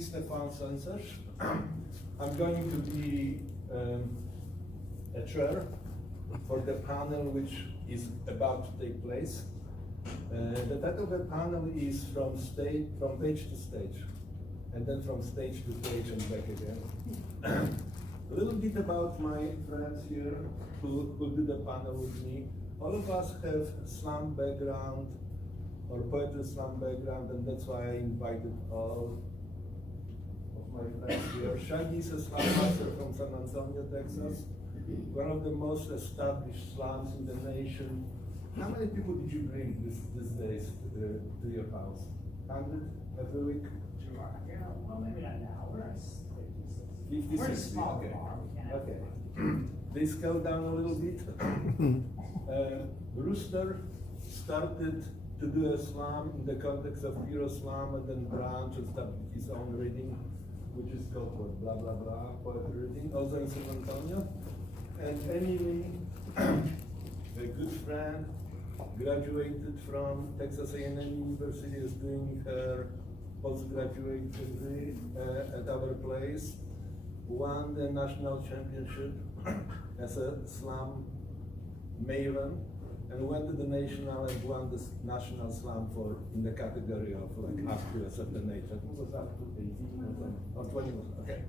Stefan Sensor. I'm going to be a chair for the panel which is about to take place. The title of the panel is from page to stage, and then from stage to page and back again. A little bit about my friends here who did the panel with me. All of us have slam background or poetry slam background, and that's why I invited all of my friends here. Shaggy is a slam master from San Antonio, Texas, one of the most established slams in the nation. How many people did you bring these days to your house? 100 every week? Well, maybe not now. We're at 50, 60. We're a small Okay. bar. We can't have Okay. They scaled down a little bit. Rooster started to do a slam in the context of Euro Slam, and then Branch started his own reading, which is called what, blah blah blah poetry reading, also in San Antonio. And Emily, a good friend, graduated from Texas A&M University, is doing her postgraduate degree at our place, won the national championship as a slam maven, and went to the national and won the national slam in the category of like up to a certain age. I think it was up to 18 or 20. Okay.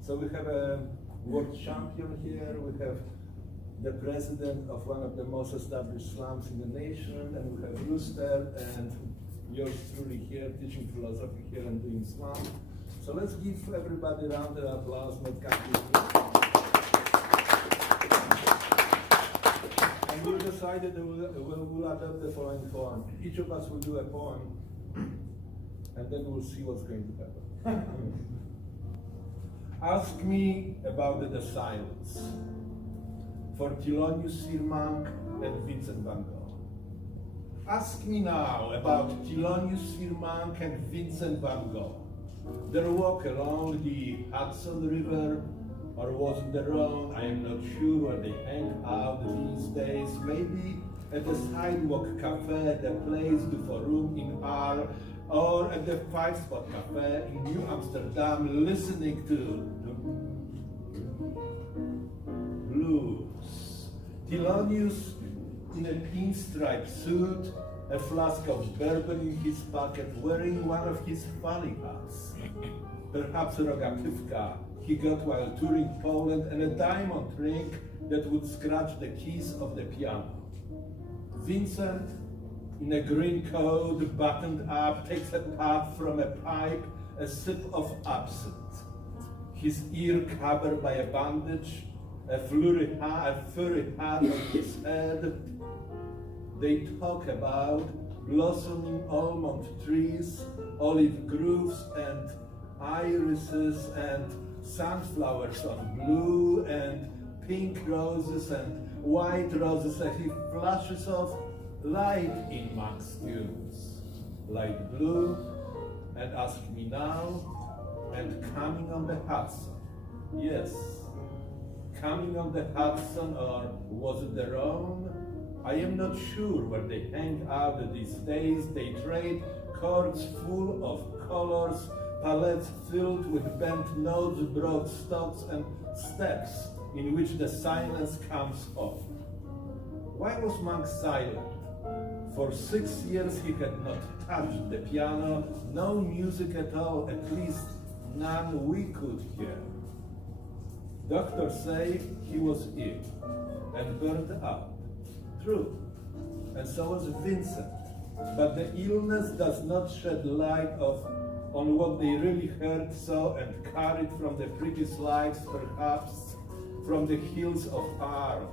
So we have a world champion here. We have the president of one of the most established slams in the nation, and we have Rooster and yours truly here teaching philosophy here and doing slam. So let's give everybody a round of applause. And we decided that we'll adopt the following form. Each of us will do a poem, and then we'll see what's going to happen. Ask me about the silence for Thelonious Monk and Vincent van Gogh. Ask me now about Thelonious Monk and Vincent van Gogh. Their walk along the Hudson River, or was it their own? I am not sure where they hang out these days. Maybe at the Sidewalk Cafe, the Place du Forum in R, or at the Five Spot Cafe in New Amsterdam, listening to blues. Thelonious in a pinstripe suit, a flask of bourbon in his pocket, wearing one of his funny hats. Perhaps Rogatywka he got while touring Poland, and a diamond ring that would scratch the keys of the piano. Vincent, in a green coat, buttoned up, takes a puff from a pipe, a sip of absinthe. His ear covered by a bandage, a furry hat on his head. They talk about blossoming almond trees, olive groves, and irises, and sunflowers on blue, and pink roses, and white roses, and he flashes of light in Monk's tunes. Light blue, and Ask Me Now, and Coming on the Hudson. Yes, Coming on the Hudson, or was it their own? I am not sure where they hang out these days. They trade chords full of colors, palettes filled with bent notes, broad stalks, and steps in which the silence comes off. Why was Monk silent? For 6 years he had not touched the piano, no music at all, at least none we could hear. Doctors say he was ill and burned out. True, and so was Vincent. But the illness does not shed light on what they really heard, saw, and carried from the previous lives, perhaps from the hills of Arles,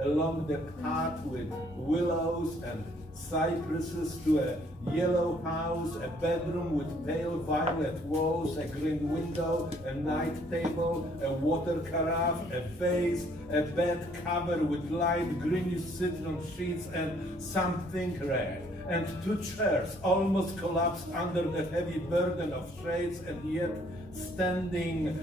along the path with willows and cypresses, to a yellow house, a bedroom with pale violet walls, a green window, a night table, a water carafe, a vase, a bed covered with light greenish citron sheets, and something red, and 2 chairs almost collapsed under the heavy burden of shades, and yet standing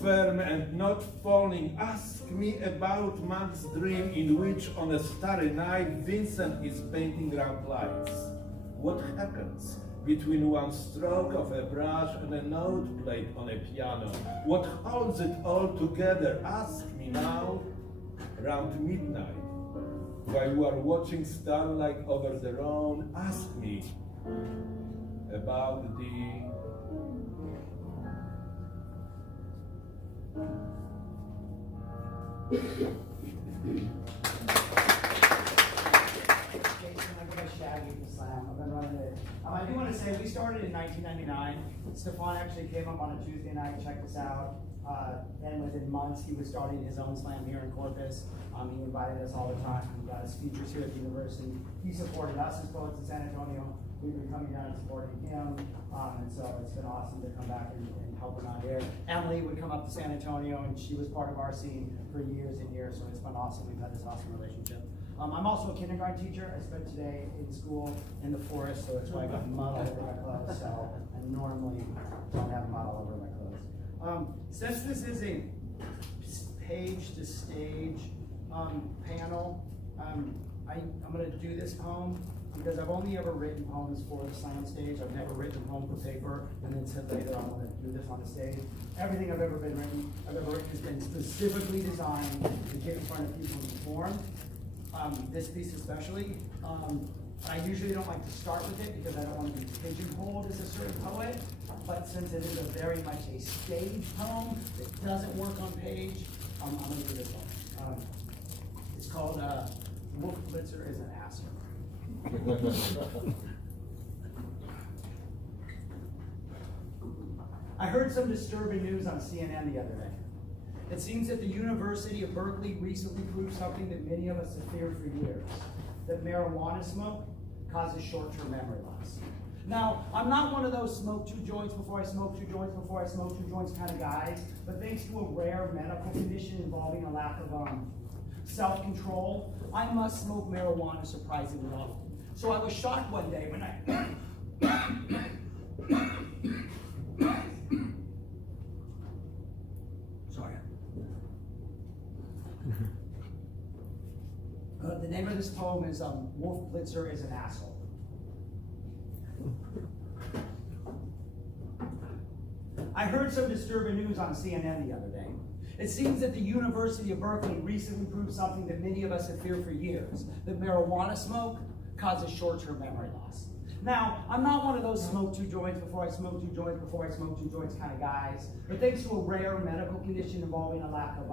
firm and not falling. Ask me about Monk's dream, in which on a starry night Vincent is painting round lights. What happens between one stroke of a brush and a note played on a piano? What holds it all together? Ask me now, around midnight, while you are watching starlight over the Rhone. Ask me about the Jason, I go by Shaggy from Slam. I've been running it. I do want to say we started in 1999. Stefan actually came up on a Tuesday night, checked us out. And within months, he was starting his own slam here in Corpus. He invited us all the time. He got us features here at the university. He supported us as poets in San Antonio. We've been coming down and supporting him. And so it's been awesome to come back and help him out here. Emily would come up to San Antonio, and she was part of our scene for years and years. So it's been awesome. We've had this awesome relationship. I'm also a kindergarten teacher. I spent today in school in the forest, so that's why I got mud all over my clothes. So I normally don't have mud all over my clothes. Since this is a page to stage panel, I'm going to do this poem because I've only ever written poems for the slam stage. I've never written a poem for paper and then said later I'm going to do this on the stage. Everything I've ever written has been specifically designed to get in front of people and perform. This piece especially. I usually don't like to start with it because I don't want to be pigeonholed as a certain poet, but since it is very much a stage poem that doesn't work on page, I'm going to do this one. It's called Wolf Blitzer is an Asshole. I heard some disturbing news on CNN the other day. It seems that the University of Berkeley recently proved something that many of us have feared for years, that marijuana smoke causes short-term memory loss. Now, I'm not one of those smoke 2 joints before I smoke 2 joints before I smoke 2 joints kind of guys, but thanks to a rare medical condition involving a lack of self-control, I must smoke marijuana surprisingly often. So I was shocked one day when the name of this poem is Wolf Blitzer is an Asshole. I heard some disturbing news on CNN the other day. It seems that the University of Berkeley recently proved something that many of us have feared for years, that marijuana smoke causes short-term memory loss. Now, I'm not one of those smoke 2 joints before I smoke 2 joints before I smoke 2 joints kind of guys, but thanks to a rare medical condition involving a lack of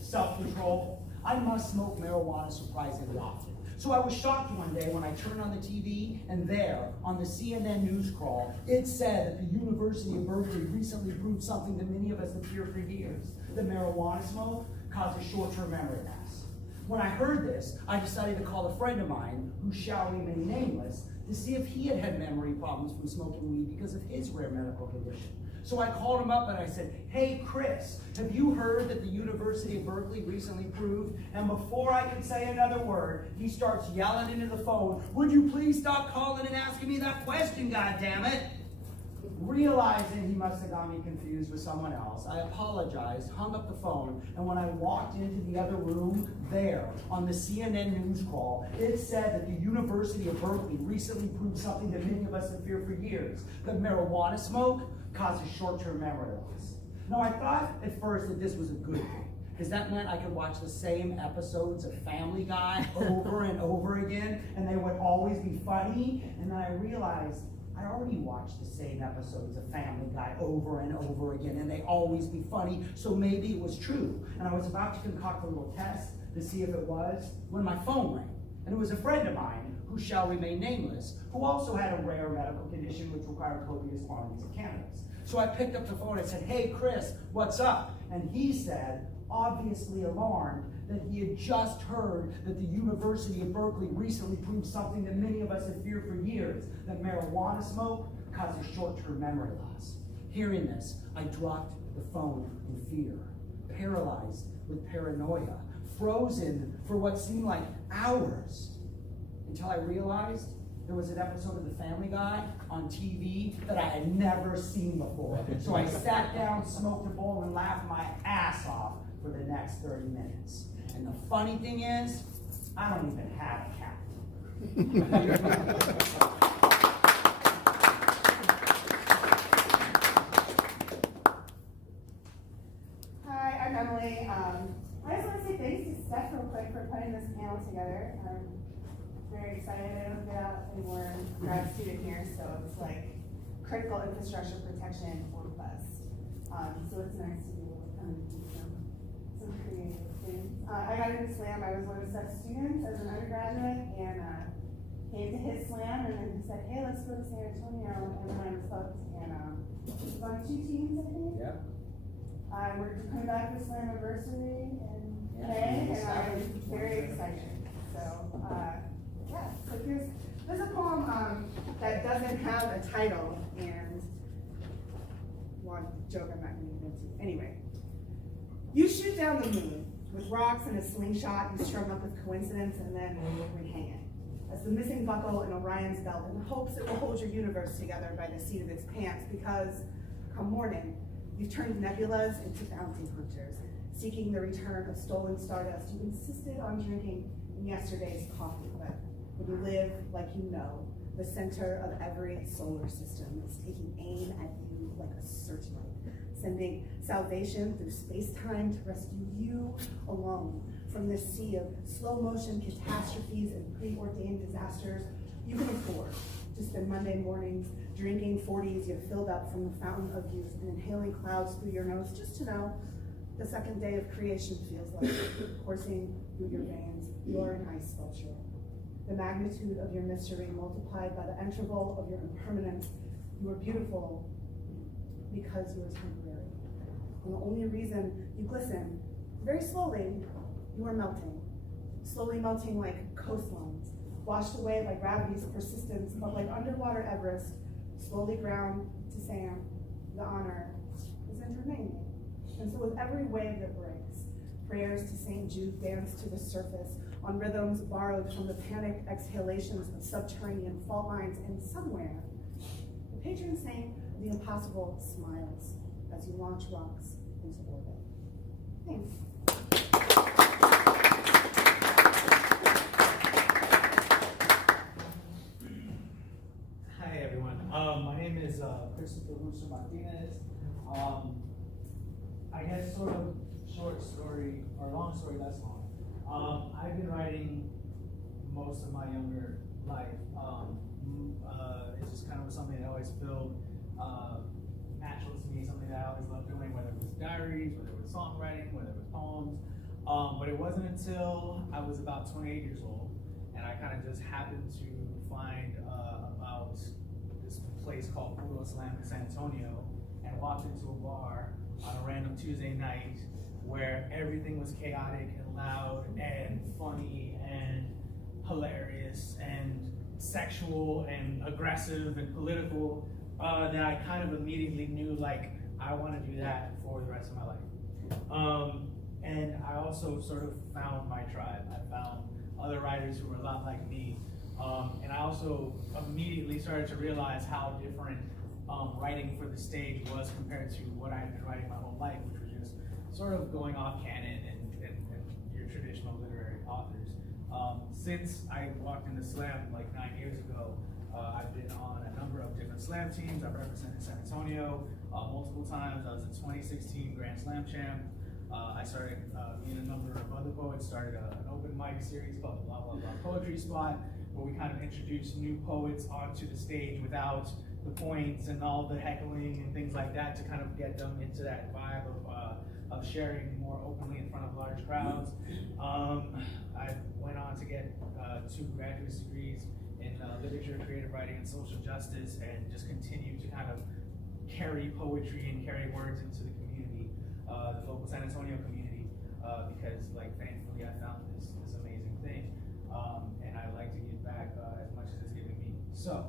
self-control, I must smoke marijuana surprisingly often. So I was shocked one day when I turned on the TV, and there, on the CNN news crawl, it said that the University of Berkeley recently proved something that many of us have feared for years, that marijuana smoke causes short-term memory loss. When I heard this, I decided to call a friend of mine, who shall remain nameless, to see if he had had memory problems from smoking weed because of his rare medical condition. So I called him up and I said, "Hey, Chris, have you heard that the University of Berkeley recently proved?" And before I could say another word, he starts yelling into the phone, "Would you please stop calling and asking me that question, goddammit?" Realizing he must have got me confused with someone else, I apologized, hung up the phone, and when I walked into the other room, there, on the CNN news call, it said that the University of Berkeley recently proved something that many of us have feared for years, that marijuana smoke causes short-term memory loss. Now, I thought at first that this was a good thing, because that meant I could watch the same episodes of Family Guy over and over again, and they would always be funny, and then I realized I already watched the same episodes of Family Guy over and over again, and they always be funny, so maybe it was true. And I was about to concoct a little test to see if it was, when my phone rang. And it was a friend of mine, who shall remain nameless, who also had a rare medical condition which required copious quantities of cannabis. So I picked up the phone and said, "Hey, Chris, what's up?" And he said, obviously alarmed, that he had just heard that the University of Berkeley recently proved something that many of us have feared for years, that marijuana smoke causes short-term memory loss. Hearing this, I dropped the phone in fear, paralyzed with paranoia, frozen for what seemed like hours, until I realized there was an episode of The Family Guy on TV that I had never seen before. So I sat down, smoked a bowl, and laughed my ass off for the next 30 minutes. And the funny thing is, I don't even have a cat. together. I'm very excited. I don't get out anymore. I'm a grad student here, so it's like critical infrastructure protection or bust. So it's nice to be able to come and do some creative things. I got into SLAM. I was one of Seth's students as an undergraduate, and came to his SLAM, and then he said, hey, let's go to San Antonio, and then I was hooked, and was on 2 teams, I think. Yeah. We're coming back to Slammiversary in May, and I'm very excited. So, yeah, so there's a poem that doesn't have a title, and one joke I'm not going to get into. Anyway, you shoot down the moon with rocks and a slingshot, you strum up with coincidence, and then we hang it. As the missing buckle in Orion's belt, in hopes it will hold your universe together by the seat of its pants, because come morning, you've turned nebulas into bounty hunters, seeking the return of stolen stardust you insisted on drinking in yesterday's coffee cup. When you live like you know, the center of every solar system is taking aim at you like a searchlight, sending salvation through space-time to rescue you alone from this sea of slow-motion catastrophes and preordained disasters you can afford to spend Monday mornings drinking 40s you've filled up from the fountain of youth and inhaling clouds through your nose just to know the second day of creation feels like coursing through your veins. You're an ice sculpture. The magnitude of your mystery multiplied by the interval of your impermanence. You are beautiful because you are temporary. And the only reason you glisten, very slowly, you are melting. Slowly melting like coastlines, washed away by gravity's persistence, but like underwater Everest, slowly ground to sand. The honor is in remaining. And so with every wave that breaks, prayers to St. Jude dance to the surface on rhythms borrowed from the panicked exhalations of subterranean fault lines, and somewhere, the patron saint of the impossible smiles as you launch rocks into orbit. Thanks. Hi everyone. My name is Christopher Russo Martinez. I guess sort of short story, or long story less long. I've been writing most of my younger life. It's just kind of something that always felt natural to me, something that I always loved doing, whether it was diaries, whether it was songwriting, whether it was poems. But it wasn't until I was about 28 years old, and I kind of just happened to find about this place called Puro Slam in San Antonio, and walked into a bar on a random Tuesday night where everything was chaotic and loud and funny and hilarious and sexual and aggressive and political, that I kind of immediately knew, like, I want to do that for the rest of my life. And I also sort of found my tribe. I found other writers who were a lot like me. And I also immediately started to realize how different writing for the stage was compared to what I had been writing my whole life, which was just sort of going off canon and your traditional literary authors. Since I walked into Slam like 9 years ago, I've been on a number of different Slam teams. I've represented San Antonio multiple times. I was a 2016 Grand Slam champ. I started meeting a number of other poets, started an open mic series called the Blah Blah Blah Poetry Spot, where we kind of introduced new poets onto the stage without the points and all the heckling and things like that, to kind of get them into that vibe of sharing more openly in front of large crowds. I went on to get 2 graduate degrees in literature, creative writing, and social justice, and just continue to kind of carry poetry and carry words into the community, the local San Antonio community, because, like, thankfully I found this amazing thing, and I like to give back as much as it's giving me. So,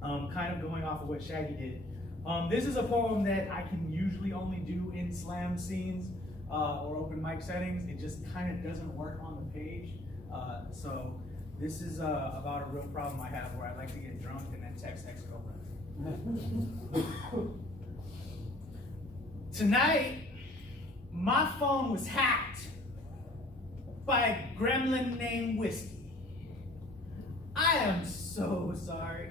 kind of going off of what Shaggy did, this is a poem that I can usually only do in Slam scenes or open mic settings. It just kind of doesn't work on the page. So this is about a real problem I have, where I like to get drunk and then text ex-girlfriends. Tonight, my phone was hacked by a gremlin named Whiskey. I am so sorry.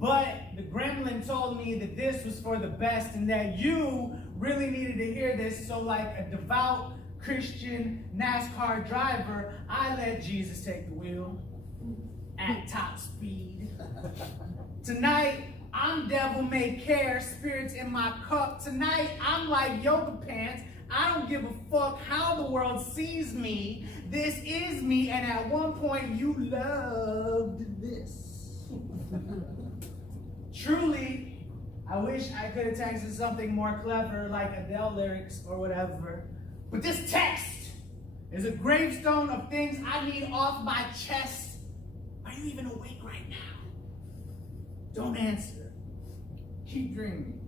But the gremlin told me that this was for the best and that you really needed to hear this, so like a devout Christian NASCAR driver, I let Jesus take the wheel at top speed. Tonight, I'm devil may care, spirits in my cup. Tonight, I'm like yoga pants. I don't give a fuck how the world sees me. This is me, and at one point you loved this. Truly, I wish I could have texted something more clever like Adele lyrics or whatever. But this text is a gravestone of things I need off my chest. Are you even awake right now? Don't answer. Keep dreaming.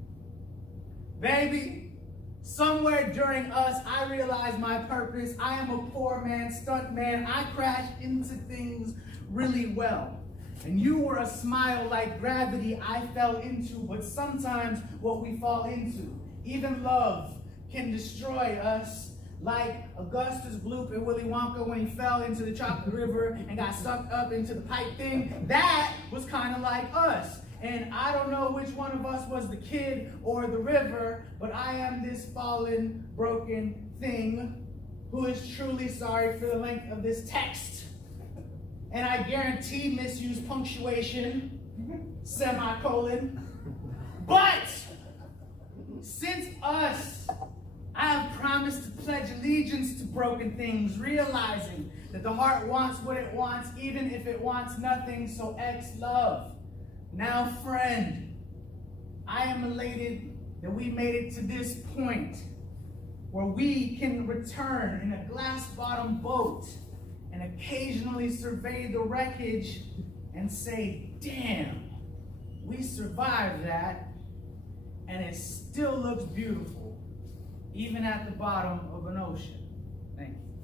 Baby, somewhere during us, I realized my purpose. I am a poor man, stunt man. I crashed into things really well. And you were a smile like gravity I fell into, but sometimes what we fall into, even love, can destroy us. Like Augustus Gloop and Willy Wonka when he fell into the chocolate river and got sucked up into the pipe thing. That was kind of like us. And I don't know which one of us was the kid or the river, but I am this fallen, broken thing who is truly sorry for the length of this text. And I guarantee misuse punctuation, semicolon. But since us, I have promised to pledge allegiance to broken things, realizing that the heart wants what it wants, even if it wants nothing, so X love. Now, friend, I am elated that we made it to this point where we can return in a glass-bottom boat and occasionally survey the wreckage and say, damn, we survived that, and it still looks beautiful, even at the bottom of an ocean. Thank you.